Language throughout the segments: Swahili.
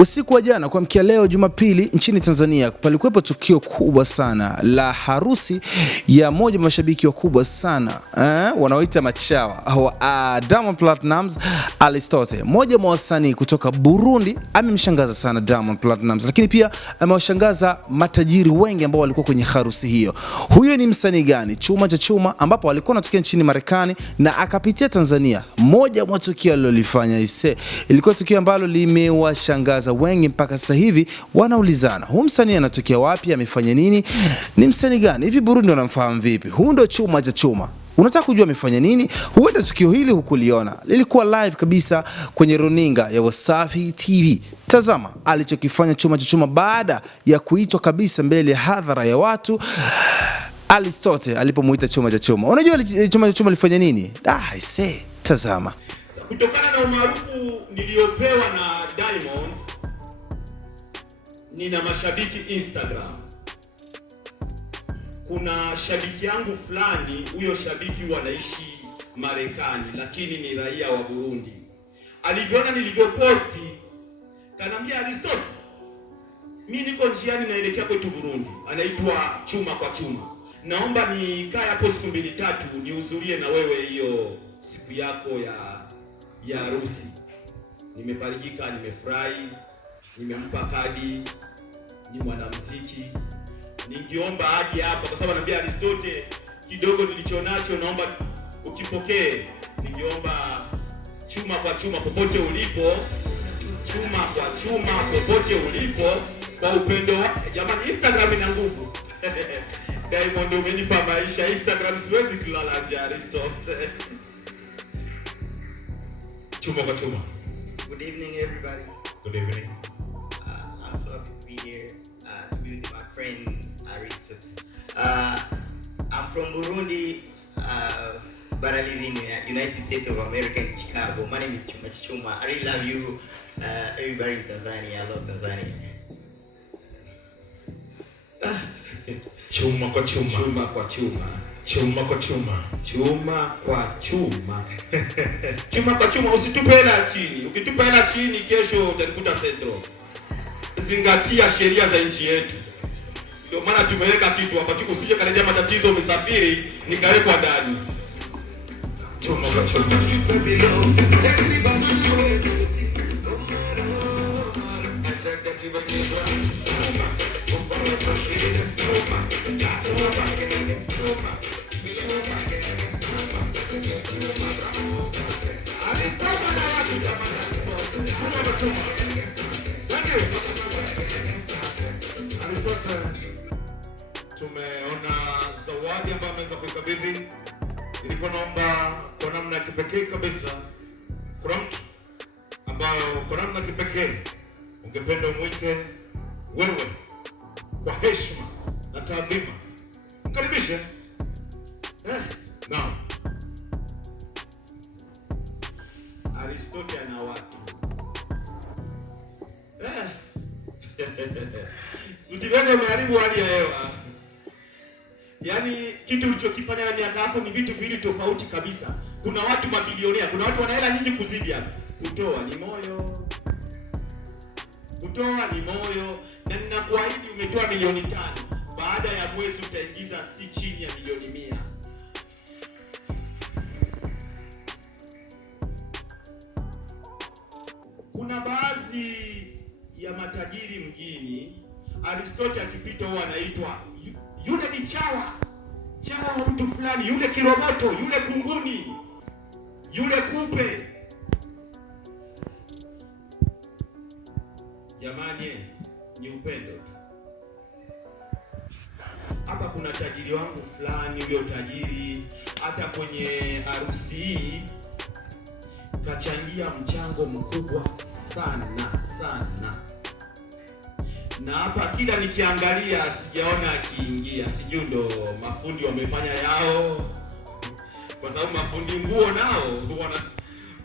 Usiku wa jana kuamkia leo Jumapili nchini Tanzania palikuwepo tukio kubwa sana la harusi ya moja wa mashabiki wakubwa sana wanaoita machawa au Diamond Platnumz Aristote, moja wa wasanii kutoka Burundi. Amemshangaza sana Diamond Platnumz, lakini pia amewashangaza matajiri wengi ambao walikuwa kwenye harusi hiyo. Huyo ni msanii gani? Chuma cha Chuma, ambapo alikuwa anatokea nchini Marekani na akapitia Tanzania. Moja wa tukio alilofanya ilikuwa tukio ambalo limewashangaza wengi mpaka sasa hivi wanaulizana, huyu msanii anatokea wapi, amefanya nini, ni msanii gani hivi, Burundi wanamfahamu vipi? Huyu ndo Chuma cha Chuma. Unataka kujua amefanya nini? Huenda tukio hili hukuliona, lilikuwa live kabisa kwenye runinga ya Wasafi TV. Tazama alichokifanya Chuma cha Chuma baada ya kuitwa kabisa mbele ya hadhara ya watu Aristote alipomuita Chuma cha Chuma. Unajua Chuma cha Chuma alifanya nini? Tazama. Kutokana na umaarufu niliopewa na Diamond, nina mashabiki Instagram. Kuna shabiki yangu fulani, huyo shabiki wanaishi Marekani lakini ni raia wa Burundi. Aliviona nilivyoposti, kanambia, Aristote, mimi niko njiani naelekea kwetu Burundi. Anaitwa Chuma kwa Chuma. Naomba nikae hapo siku 2-3 nihudhurie na wewe hiyo siku yako ya harusi. Nimefarijika, nimefurahi, nimempa kadi, ni mwanamuziki. Ningeomba aje hapa kwa sababu anambia Aristote, kidogo nilichonacho naomba ukipokee. Ningeomba Chuma kwa Chuma popote ulipo, Chuma kwa Chuma popote ulipo, kwa upendo. Jamani, Instagram ina nguvu. Diamond umenipa maisha, Instagram siwezi kulala nje. Aristote, Chuma kwa Chuma. Good evening, everybody. Good evening. I'm so happy to be here to be with my friend Aristote. I'm from Burundi, but I live in the United States of America in Chicago. My name is Chuma Chuma. I really love you, everybody in Tanzania. I love Tanzania. Chuma kwa Chuma. Chuma kwa Chuma. Chuma kwa Chuma. Chuma kwa Chuma. Chuma kwa Chuma, usitupe hela chini. Ukitupa hela chini kesho utanikuta Central. Zingatia sheria za nchi yetu. Ndio maana tumeweka kitu hapa, usije kaletea matatizo umesafiri nikawekwa ndani. Chuma kwa Chuma. Tumeona zawadi ambayo ameweza kuikabidhi. Nilikuwa naomba kwa namna ya kipekee kabisa, kuna mtu ambayo kwa namna ya kipekee ungependa umuite wewe kwa heshima na taadhima. Mkaribishe. Naam. Aristote ana watu. Sutiweke umeharibu hali ya hewa. Yaani kitu ulichokifanya na miaka yako ni vitu viwili tofauti kabisa. Kuna watu mabilionea, kuna watu wana hela nyingi kuzidi hapa. Kutoa ni moyo. Kutoa ni moyo, na ninakuahidi umetoa milioni 5. Baada ya mwezi utaingiza si chini ya milioni 100. Kuna baadhi ya matajiri mjini, Aristote akipita huwa anaitwa yule ni chawa wa mtu fulani, yule kiroboto, yule kunguni, yule kupe. Jamani, ni upendo tu. Hapa kuna tajiri wangu fulani, huyo tajiri hata kwenye harusi hii kachangia mchango mkubwa sana. Na hapa kila nikiangalia sijaona akiingia. Sijui ndo mafundi wamefanya yao, kwa sababu mafundi nguo nao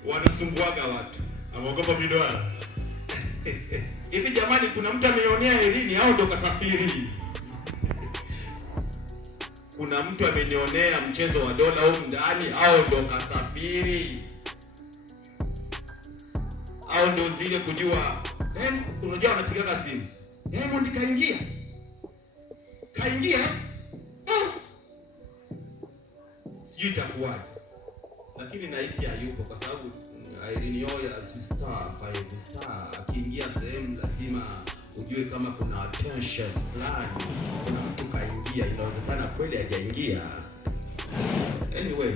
wanasumbuaga watu. Ameogopa vidoa. Hivi jamani, kuna mtu amenionea elini au ndo kasafiri? Kuna mtu amenionea mchezo wa dola huko ndani au ndo kasafiri? Au ndo zile kujua unajua wanapigaga simu. Diamond kaingia. Sijui itakuwaje. Lakini nahisi hayupo kwa sababu Irene Uwoya si star, 5 star. Akiingia sehemu lazima ujue kama kuna attention fulani. Kuna mtu kaingia, inawezekana kweli hajaingia. Anyway,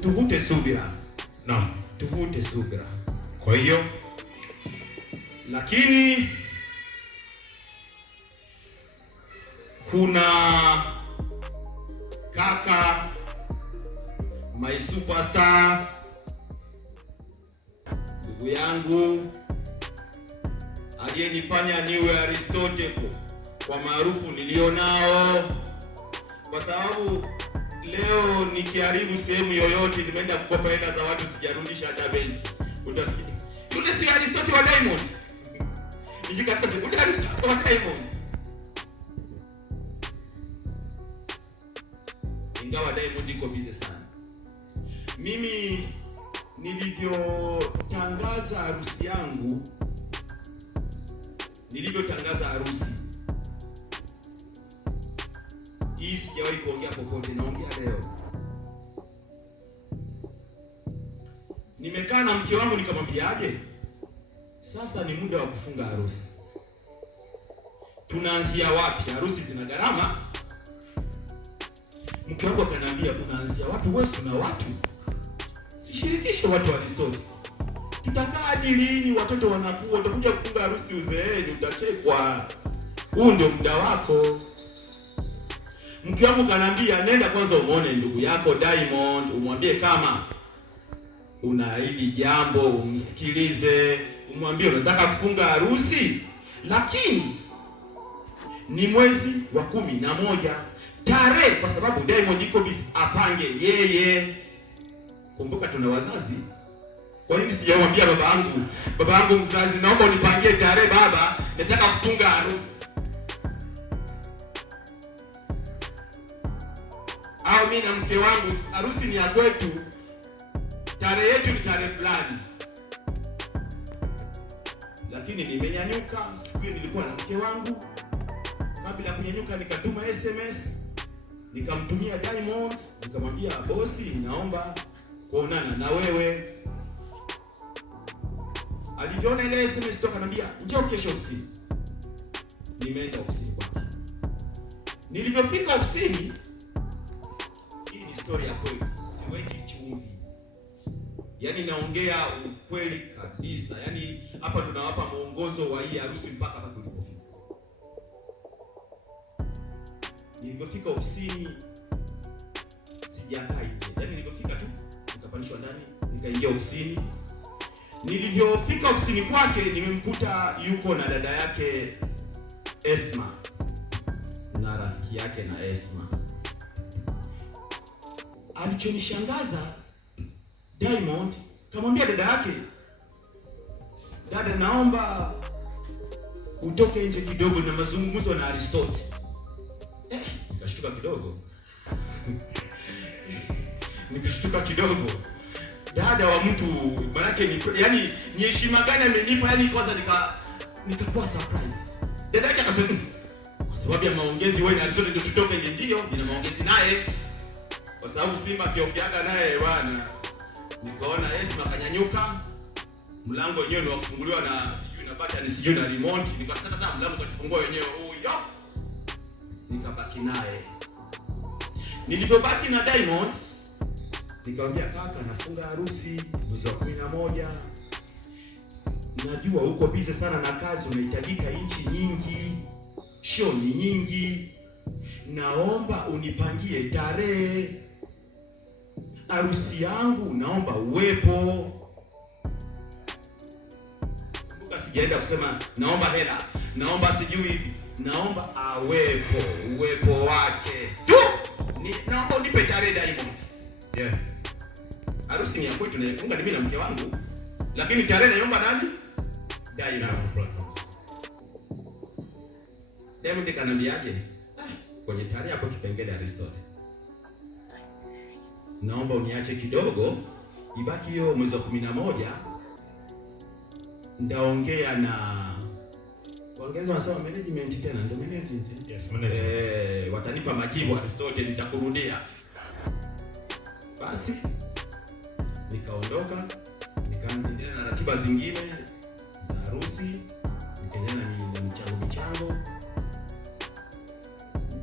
tuvute subira. Naam, Tuvute subira. kwa hiyo Lakini kuna kaka my superstar, ndugu yangu aliyenifanya niwe Aristotle kwa maarufu nilionao, kwa sababu leo nikiharibu sehemu yoyote, nimeenda kukopa hela za watu sijarudisha hata benki, utasikia yule si Aristotle wa Diamond. Nikikataa sekunde Aristotle wa Diamond. Ingawa Diamond iko busy sana. Mimi nilivyotangaza harusi yangu, hii sijawahi kuongea popote, naongea leo. Nimekaa na mke wangu nikamwambiaje, sasa ni muda wa kufunga harusi. Tunaanzia wapi? Harusi zina gharama. Mke wangu akaniambia, unaanzia wapi? Wewe una watu, sishirikishe watu wa Aristotle. Tutakaa hadi lini? Watoto wanakuwa, utakuja kufunga harusi uzeeni, utachekwa. Huu ndio muda wako. Mke wangu kaniambia, nenda kwanza umuone ndugu yako Diamond, umwambie kama una hili jambo, umsikilize, umwambie unataka kufunga harusi, lakini ni mwezi wa 11 tarehe, kwa sababu Diamond iko busy, apange yeye. Kumbuka tuna wazazi. Kwa nini sijamwambia baba yangu mzazi, naomba unipangie tarehe baba, nataka kufunga harusi? Au mimi na mke wangu, harusi ni ya kwetu, tarehe yetu ni tarehe fulani. Lakini nimenyanyuka, siku hiyo nilikuwa na mke wangu. Kabla ya kunyanyuka nikatuma SMS, nikamtumia Diamond, nikamwambia bosi, naomba kuonana na wewe. Alivyoona ile SMS toka anambia, njoo kesho ofisini. Nimeenda ofisini kwake. Nilivyofika ofisini, hii ni story ya kweli, siweki chumvi. Yaani naongea ukweli kabisa. Yaani hapa tunawapa mwongozo wa hii harusi mpaka hapa tulipofika. Nilivyofika ofisini sijakaa nje. Yaani nilipofika tu nikapandishwa ndani, nikaingia ofisini. Nilivyofika ofisini kwake nimemkuta yuko na dada yake Esma na rafiki yake na Esma. Alichonishangaza, Diamond kamwambia dada yake, dada, naomba utoke nje kidogo na mazungumzo na Aristotle. Nikashtuka kidogo. Dada wa mtu, manake ni yani ni heshima gani amenipa? Yani kwanza nikakuwa surprise. Dada yake akasema, kwa sababu ya maongezi wewe na Aristotle ndio tutoke nje. Ndio nina maongezi naye, kwa sababu Simba akiongeaga naye bwana. Nikaona Esma kanyanyuka, mlango wenyewe ni wakufunguliwa na sijui na button sijui na remote. Nikakata mlango kafungua wenyewe huyo. Nikabaki naye. Nilipobaki na Diamond, nikamwambia kaka, nafunga harusi mwezi wa 11. Najua uko busy sana na kazi, unahitajika inchi nyingi, show ni nyingi. Naomba unipangie tarehe. Harusi yangu naomba uwepo. Kumbuka sijaenda kusema naomba hela, naomba sijui hivi. Naomba awepo, uwepo wake tu. Naomba unipe tarehe Diamond. Yeah. Harusi ni ya kwetu, tunaifunga ni mimi na mke wangu. Lakini tarehe naomba nani? Diamond Platnumz. Diamond kanambiaje? Kwenye tarehe hapo kipengele Aristotle, naomba uniache kidogo, ibaki hiyo mwezi wa 11 ndaongea na Waingereza wanasema management tena, ndio management. Yes, management. Watanipa majibu Aristotle, nitakurudia. Basi nikaondoka, nikaendelea na ratiba zingine za harusi, nikaendelea na michango.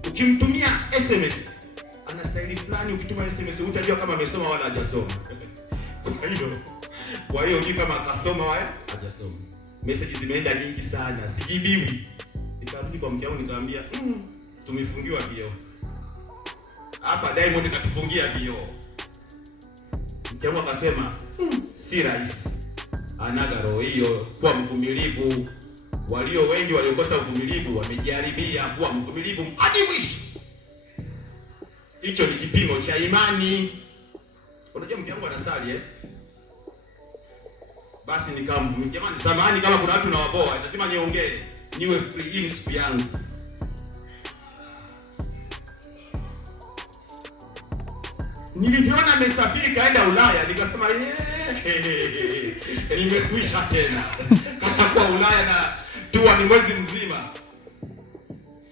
Ukimtumia SMS ana staili fulani, ukituma SMS utajua kama amesoma wala hajasoma. Kwa hiyo ni kama akasoma wala hajasoma. Message zimeenda nyingi sana, sijibiwi. Nikarudi kwa mke wangu nikamwambia, tumefungiwa vioo. Hapa Diamond katufungia vioo. Mke wangu akasema, si rahisi. Anaga roho hiyo, kuwa mvumilivu. Walio wengi waliokosa uvumilivu wamejaribia kuwa mvumilivu hadi mwisho. Hicho ni kipimo cha imani. Unajua mke wangu anasali Basi nikawa mvumilivu. Jamani, samahani kama kuna watu nawaboa, lazima niongee. Niwe free, hii ni siku yangu. Niliviona amesafiri kaenda Ulaya, nikasema nimekwisha tena. Kashakuwa Ulaya na tua ni mwezi mzima.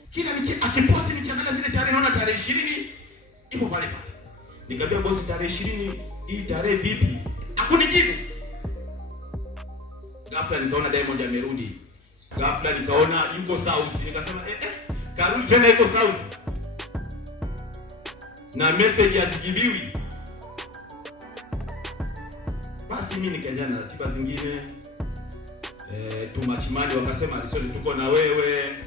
Kila akiposti nikiangalia zile tarehe naona tarehe 20 ipo pale pale. Nikamwambia bosi, tarehe 20 hii tarehe vipi? Hakunijibu. Ghafla nikaona Diamond amerudi. Ghafla nikaona yuko South. Nikasema karudi tena yuko South. Na message hazijibiwi. Basi mimi nikaendelea na ratiba zingine. Tumachimani wakasema Aristotle, tuko na wewe.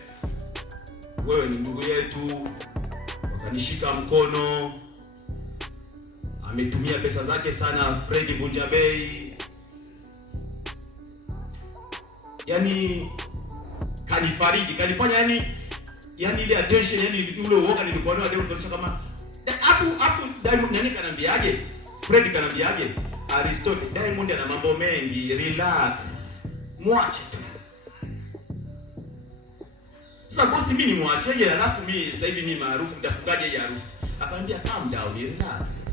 Wewe ni ndugu yetu. Wakanishika mkono. Ametumia pesa zake sana Fred Vunjabei. Yaani kanifariji, kanifanya yani ile attention, yani ule uoga nilikuwa nayo Diamond kuonyesha kama afu Diamond nani kanambiaje? Fred kanambiaje? Aristotle, Diamond ana mambo mengi, relax. Mwache tu. Sasa bosi mimi nimwacheje, alafu mimi sasa hivi ni maarufu, nitafungaje hii harusi? Akaniambia calm down, relax.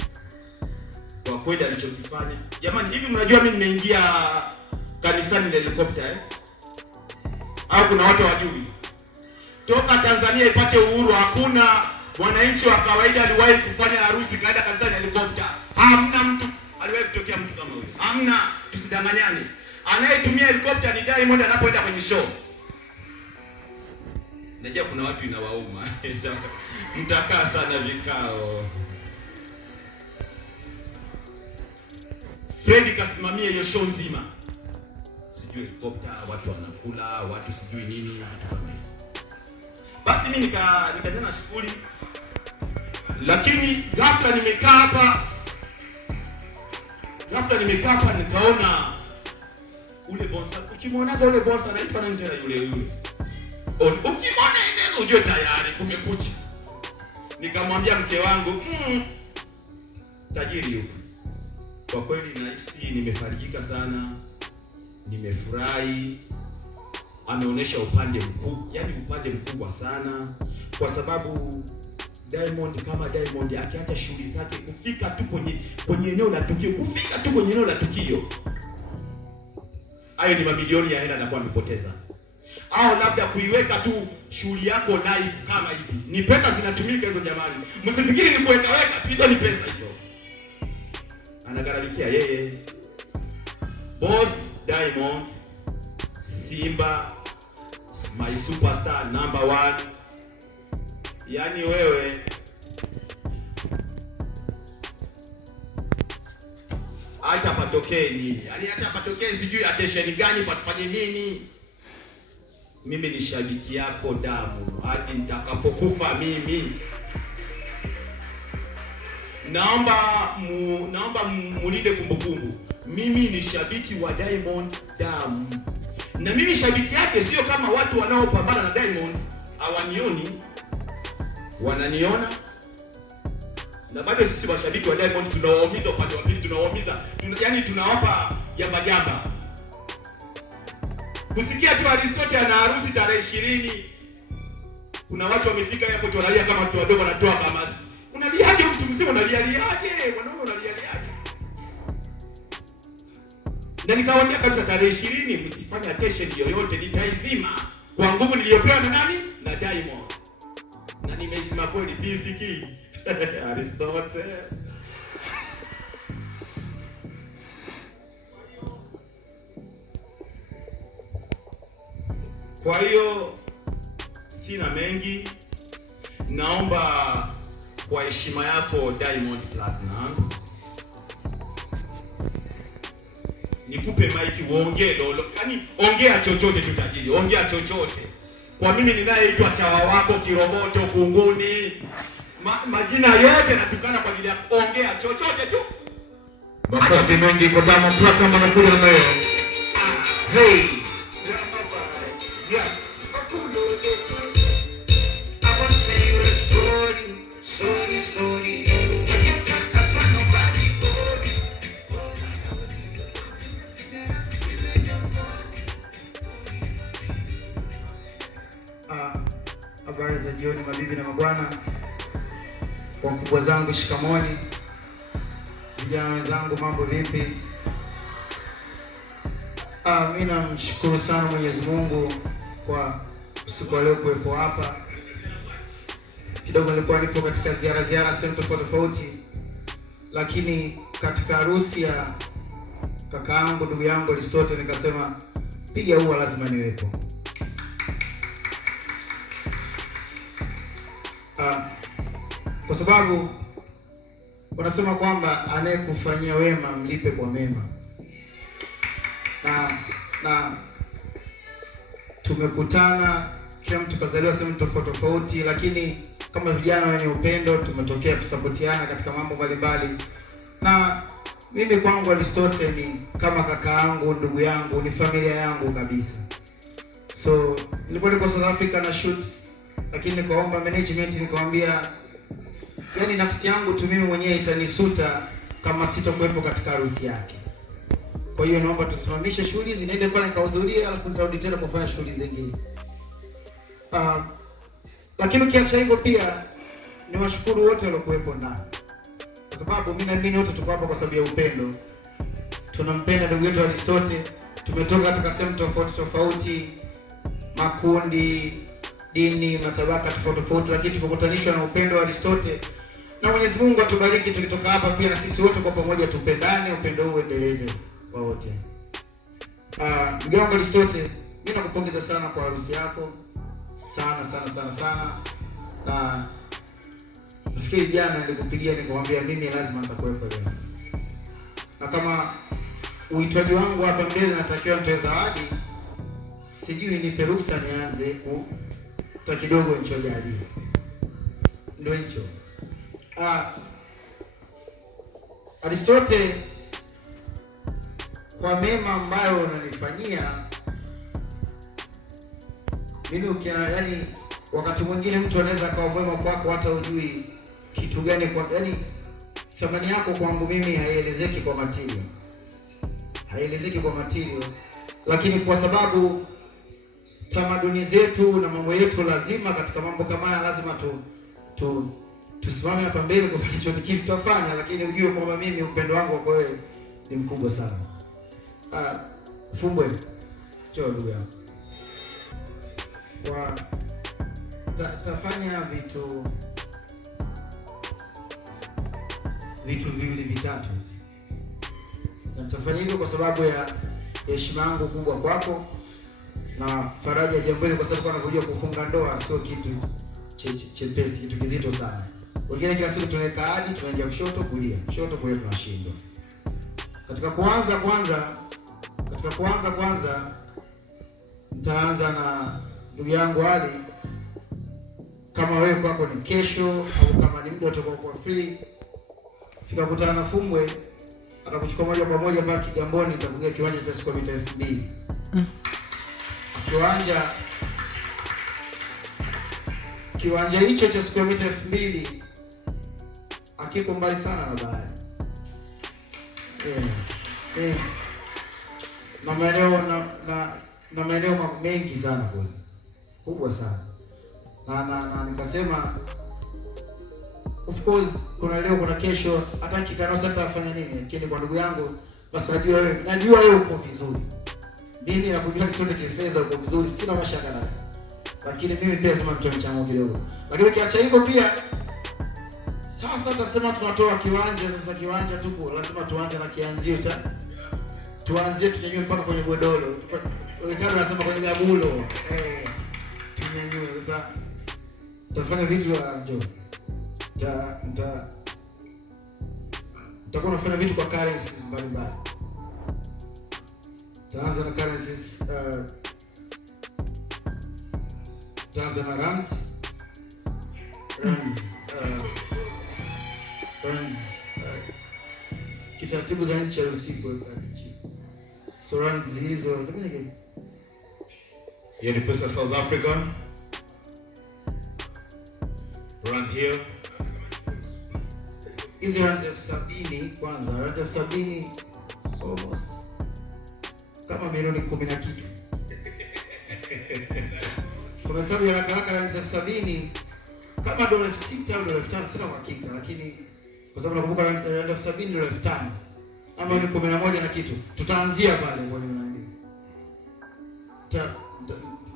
Kwa kweli alichokifanya. Jamani, hivi mnajua mimi nimeingia kanisani na helicopter au kuna watu wajui? Toka Tanzania ipate uhuru hakuna mwananchi wa kawaida aliwahi kufanya harusi kaenda kanisani na helicopter. Hamna mtu aliwahi kutokea mtu kama huyo. Hamna, tusidanganyane. Anayetumia helicopter ni Diamond anapoenda kwenye show. Najua kuna watu inawauma. Mtakaa sana vikao. Fred kasimamia hiyo show nzima. Sijui helicopter, watu wanakula, watu sijui nini. Basi mimi nikaendelea na shughuli. Lakini ghafla nimekaa hapa nikaona ule boss. Ukimwona ule boss anaitwa nani tena yule. Ukimwona ile unajua tayari kumekucha. Nikamwambia mke wangu, tajiri yupo. Kwa kweli nahisi nimefarijika sana. Nimefurahi. Ameonyesha upande mkubwa sana, kwa sababu Diamond kama Diamond akiacha shughuli zake kufika tu kwenye eneo la tukio, hayo ni mamilioni ya hela anakuwa amepoteza. Au labda kuiweka tu shughuli yako live kama hivi, ni pesa zinatumika hizo jamani. Msifikiri ni kuweka tu, hizo ni pesa hizo. Anagaramikia yeye. Boss Diamond, Simba, my superstar number 1. Yaani wewe hata patokee nini? Yaani hata patokee sijui attention gani patufanye nini? Mimi ni shabiki yako damu hadi nitakapokufa mimi. Naomba mulinde kumbukumbu. Mimi ni shabiki wa Diamond damu. Na mimi shabiki yake sio kama watu wanaopambana na Diamond hawanioni, wananiona. Na bado sisi washabiki wa Diamond tunawaumiza upande wa pili, yani tunawapa jamba. Kusikia tu Aristotle ana harusi tarehe 20. Kuna watu wamefika hapo wanalia kama watu wadogo wanatoa kamasi. Unaliaje mtu mzima, unaliaje? Mwanaume unaliaje? Na nikawaambia kabisa tarehe 20 msifanye attention yoyote, nitaizima kwa nguvu niliyopewa na nani? Na Diamond. Na nimeizima kweli, sisikii. Aristotle. Kwa hiyo sina mengi, naomba kwa heshima yako Diamond Platnumz nikupe maiki uongee lolo, yani ongea chochote tu tajiri, ongea chochote. Kwa mimi ninayeitwa chawa wako, kiroboto, kunguni, majina yote natukana kwa ajili ya ongea chochote tu. Makofi mengi kwa Diamond Platnumz anakuja nayo. Hey. Yes. Habari za jioni mabibi na mabwana, wakubwa zangu shikamoni, vijana wenzangu mambo vipi? Mimi namshukuru sana Mwenyezi Mungu kwa usiku wa leo kuwepo hapa. Kidogo nilikuwa nipo katika ziara sehemu tofauti, lakini katika harusi ya kaka yangu ndugu yangu Aristotle nikasema piga huwa lazima niwepo. Kwa sababu wanasema kwamba anayekufanyia wema mlipe kwa mema, na tumekutana, kila mtu kazaliwa sehemu tofauti, lakini kama vijana wenye upendo tumetokea kusapotiana katika mambo mbalimbali. Na mimi kwangu Aristotle ni kama kaka yangu, ndugu yangu, ni familia yangu kabisa. So nilikuwa niko South Africa na shoot, lakini nikaomba management, nikamwambia yani nafsi yangu tu mimi mwenyewe itanisuta kama sitokuwepo katika harusi yake. Kwa hiyo naomba tusimamishe shughuli hizi, niende pale nikahudhuria, alafu nitarudi tena kufanya shughuli zingine. Lakini kiacha hivyo pia niwashukuru wote waliokuwepo ndani, kwa sababu mimi na mimi wote tuko hapa kwa sababu ya upendo. Tunampenda ndugu yetu Aristotle, tumetoka katika sehemu tofauti, makundi, dini, matabaka tofauti, lakini tumekutanishwa na upendo wa Aristotle. Na Mwenyezi Mungu atubariki tukitoka hapa pia na sisi wote kwa pamoja tupendane, upendo huu uendeleze kwa wote. Ndugu yangu Aristotle, mimi nakupongeza sana kwa harusi yako. Sana. Na nafikiri jana nilikupigia nikamwambia mimi lazima nitakuwepo leo. Na kama uitwaji wangu hapa mbele natakiwa nitoe zawadi, sijui nipe ruksa nianze ta kidogo nichojali. Ndio hicho. Aristotle, kwa mema ambayo unanifanyia mimi, yani wakati mwingine mtu anaweza akawa mwema kwako hata hujui kitu gani kwa, yani thamani yako kwangu mimi haielezeki kwa material, lakini kwa sababu tamaduni zetu na mambo yetu, lazima katika mambo kama haya lazima tusimame hapa mbele kufanya chochote kile tutafanya, lakini ujue kwamba mimi upendo wangu kwa wewe ni mkubwa sana. Fumbwe njoo ndugu yangu, kwa tafanya vitu viwili vitatu, na nitafanya hivyo kwa sababu ya heshima yangu kubwa kwako na faraja ya jambo hili, kwa sababu unajua kufunga ndoa sio kitu chepesi, kitu kizito sana. Wengine kila siku tunaweka hadi tunaingia kushoto kulia tunashindwa. Katika kuanza nitaanza na ndugu yangu Ali. Kama wewe kwako ni kesho au kama ni muda utakuwa free, fika kutana na Fumbwe, atakuchukua moja kwa moja mpaka Kigamboni, nitakugia kiwanja cha square mita 2000. Kiwanja hicho cha square mita 2000 hakiko mbali sana na bahari. Na maeneo mengi sana kule. Kubwa sana. Na nikasema of course kuna leo kuna kesho, hata kikanosa atafanya nini, lakini kwa ndugu yangu Basi najua wewe uko vizuri. Mimi nakujua ni sote kifedha uko vizuri, sina mashaka nawe. Lakini mimi pia lazima nitoe mchango kidogo. Lakini kiacha hivyo pia sasa tutasema tunatoa kiwanja. Sasa kiwanja tupo, lazima tuanze na kianzio tuanzie tunyanyue mpaka kwenye godoro. Ricardo anasema kwenye gabulo. Tunyanyue sasa. Tutafanya vitu njoo. Tutakuwa nafanya vitu kwa currencies mbalimbali. Taanza na currencies taanza na rands kitaratibu za nchi ya usiku nchi. So rands hizo hiyo ni pesa South Africa. Rand here. Hizi rands 70,000 kwanza, rands 70,000 almost kama milioni 10 na kitu. Kwa sababu ya haraka rands 70,000 kama dola 6,000 au dola 5,000 sina uhakika, lakini kwa sababu nakumbuka rands 70,000 dola 5,000 ama ni 11 na kitu. Tutaanzia pale kwa nini?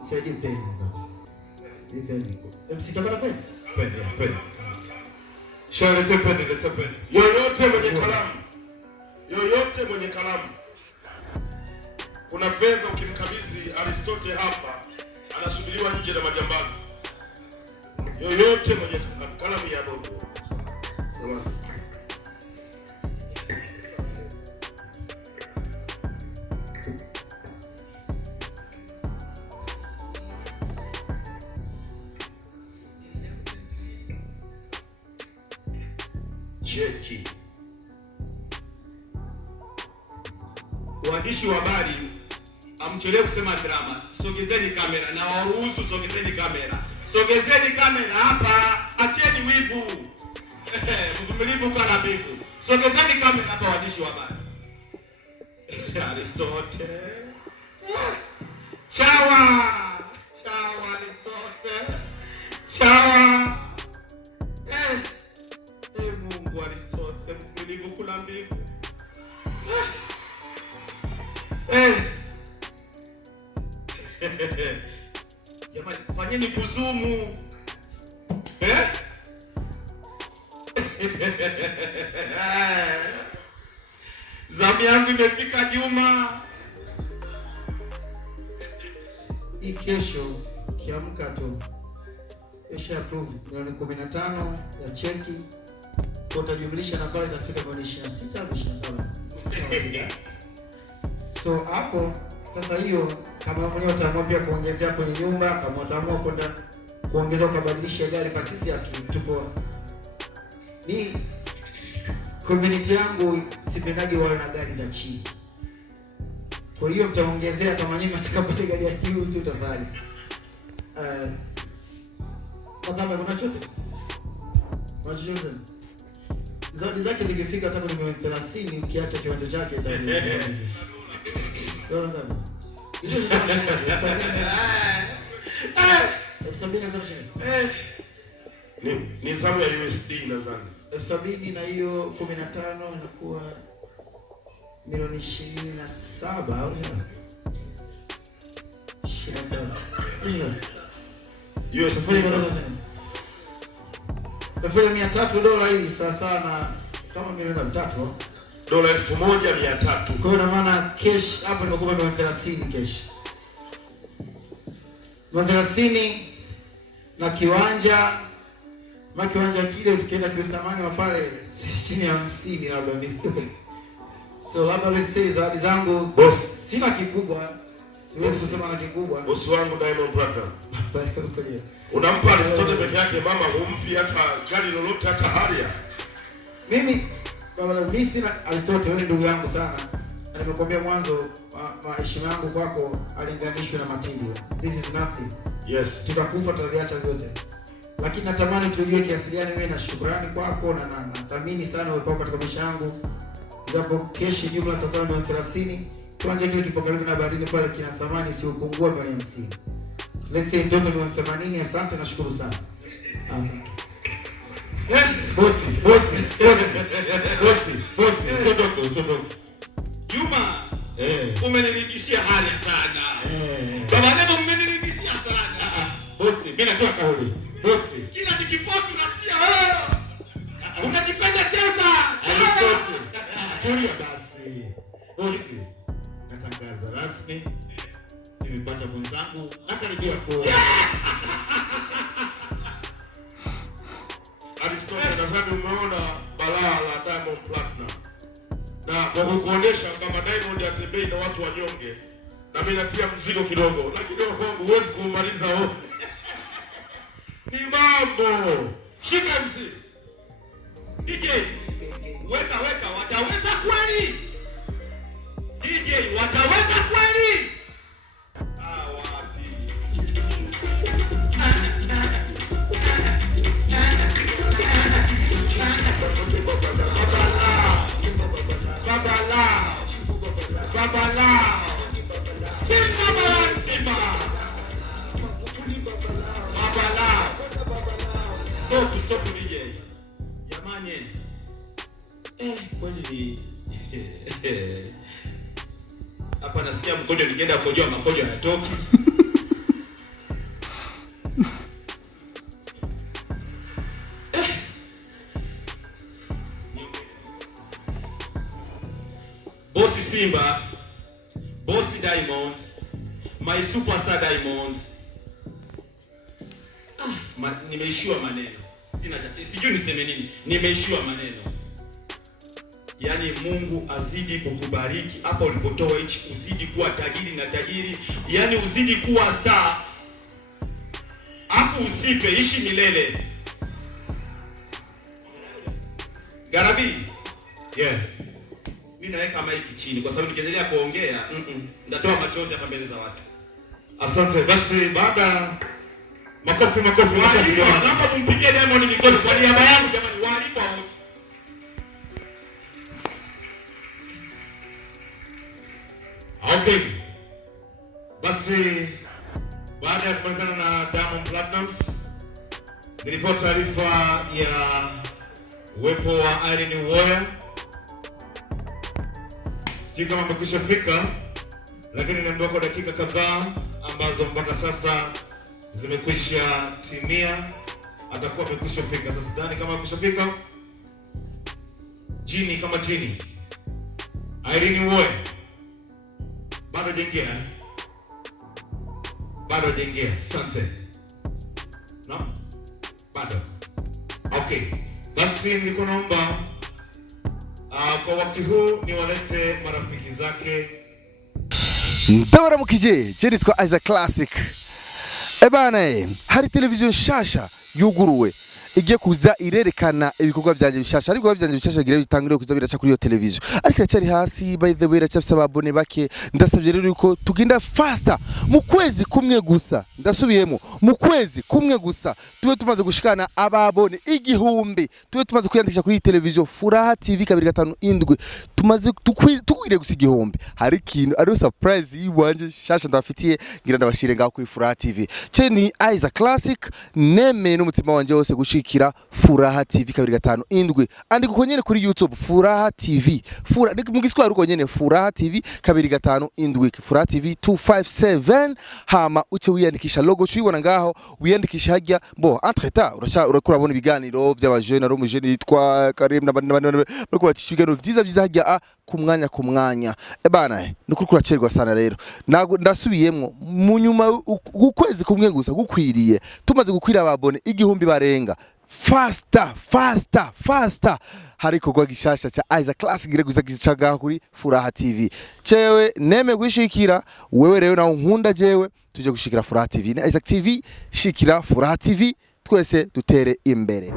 Saidi peni ngati. Hivi msikabara peni? Peni. Lete peni. Yoyote mwenye kalamu. Kuna fedha ukimkabidhi Aristote hapa anasubiriwa nje na majambazi. Yoyote mwenye kalamu ya dogo. Sawa. Cheki. Waandishi wa habari, amchelewe kusema drama. Sogezeni kamera na waruhusu, sogezeni kamera hapa. Acheni wivu. Mvumilivu kwa nabivu. Sogezeni kamera hapa, waandishi wa habari. Aristote. Chawa Aristote. Chawa. Mungu Aristote, mvumilivu kula mbivu. Jamani, fanyeni kuzumu. Zamu yangu imefika Juma. Hii kesho kiamka tu. Kesho approve milioni 15 ya cheki. Kwa utajumlisha na pale itafika kwa 26 au 27. So hapo sasa hiyo kama mwenyewe utaamua pia kuongezea kwenye nyumba, kama utaamua kwenda kuongeza ukabadilisha gari, kwa sisi tupo ni community yangu, sipendaji wale na gari za chini. Kwa hiyo mtaongezea kama nyinyi mtakapata gari ya juu, si utafanya kama kuna chochote zawadi zake zikifika hata kwenye 30 ukiacha kiwanja chake itaendelea. Dola ngapi? Hizo ni ni zamu ya USD nadhani. 70 na hiyo 15 inakuwa milioni 27 au 27. USD. Tafanya $300 hii sasa na kama milioni 3 dola 1,300. Kwa hiyo maana cash hapo nimekupa milioni 30 cash. Milioni 30 na kiwanja. Kiwanja kile tukienda kwa thamani wa pale chini ya 50 labda mimi. So labda let's say zawadi zangu boss sina kikubwa. Siwezi kusema na kikubwa. Boss wangu Diamond Platinum. Unampa Aristote peke yake, mama humpi hata gari lolote, hata Harrier. Mimi sina Aristote, wewe ndugu yangu sana. Na nimekwambia mwanzo heshima yangu kwako alinganishwe na Matilio. This is nothing. Yes. Tutakufa tutaviacha vyote. Lakini natamani tujue kiasi gani wewe na shukrani kwako na nathamini sana uwepo wako katika maisha yangu. Japo keshi jumla sasa ni 30. Kiwanja kile kipo karibu na baharini pale kina thamani isiyopungua milioni 50. Let's say total milioni 80. Asante, nashukuru sana. Asante. Bosi. Sodoku. Juma, umenirudishia hali sana. Baba Levo umenirudishia sana. Bosi, mimi natoa kauli. Bosi, kila nikipost unasikia unajipendekeza. Aristotle. Tulia basi. Bosi, natangaza rasmi nimepata mwenzangu akaribia kuoa. Aristotle, nadhani umeona balaa la Diamond Platinum. Na kwa kukuonesha kama Diamond atembei na watu wanyonge, na mimi natia mzigo kidogo, lakini kwangu huwezi kumaliza wote. Ni mambo. Shika MC. DJ, weka wataweza kweli? DJ, wataweza kweli? Wapi? Babala. Simba. Babala. Stop DJ. Jamani. Kweli ni hapa nasikia mkojo, nikienda kukojoa makojo hayatoki. Bosi Simba, Bosi Diamond, my superstar Diamond. Nimeishiwa maneno. Sijui niseme nini. Nimeishiwa maneno. Yaani Mungu azidi kukubariki hapa ulipotoa hichi, uzidi kuwa tajiri. Yaani uzidi kuwa star. Afu usife, ishi milele. Garabi. Yeah. Mimi naweka mic chini kwa sababu nikiendelea kuongea, nitatoa machozi hapa mbele za watu. Asante. Basi baada makofi jamani. Naomba kumpigie Diamond mikono kwa niaba yangu jamani, waalikwa wote. Okay. Basi baada ya kumalizana na Diamond Platnumz, nilipata taarifa ya uwepo wa Irene Uwoya. Sijui kama amekwisha fika, lakini niambiwa kwa dakika kadhaa ambazo mpaka sasa zimekwisha timia atakuwa amekwisha fika. Sasa sidhani kama amekwisha fika. Jini kama jini. Irene Uwoya. Bado jengea. Asante. No? Bado. Okay. Basi niko naomba kwa wakati huu niwalete marafiki zake. Ndabara mukije, je nitwa Isaac Classic. Ebana, hari televiziyo nshasha yuguruwe igiye kuza irerekana ibikorwa byanje bishasha, ariko byanje bishasha bigira bitangire kuza biraca kuri iyo televiziyo, ariko cyari hasi. By the way, racafisa ababone bake, ndasabye rero yuko tugenda faster mu kwezi kumwe gusa. Ndasubiyemo, mu kwezi kumwe gusa tube tumaze gushikana ababone igihumbi, tube tumaze kwiyandikisha kuri televiziyo Furaha TV 257 tumaze tukwire gusa igihumbi. Hari kintu ari surprise yiwanje shasha ndafitiye, ngira ndabashire ngaho kuri Furaha TV. Cheni Isaac Classic, neme n'umutima wanje wose gushikira Furaha TV 257. Andika uko nyene kuri YouTube Furaha TV. Mu giswahili uko nyene Furaha TV 257, Furaha TV 257. Hama uce wiyandikisha, logo cyibona ngaho wiyandikisha hajya bo entretemps urakurabona ibiganiro by'abajene ari umujene yitwa Karim n'abandi bariko batisha ibiganiro byiza hajya ku mwanya. Ebana nukuri kuracerwa sana rero. Ndasubiyemo mu nyuma ukwezi kumwe gusa gukwiriye tumaze gukwira ababone igihumbi barenga. Faster. Hari kogwa gishasha cha Isaac Classic gire guza gicaga kuri Furaha TV. Cewe neme gushikira wewe rero nawo nkunda jewe tuje gushikira Furaha TV na Isaac TV, shikira Furaha TV twese dutere imbere.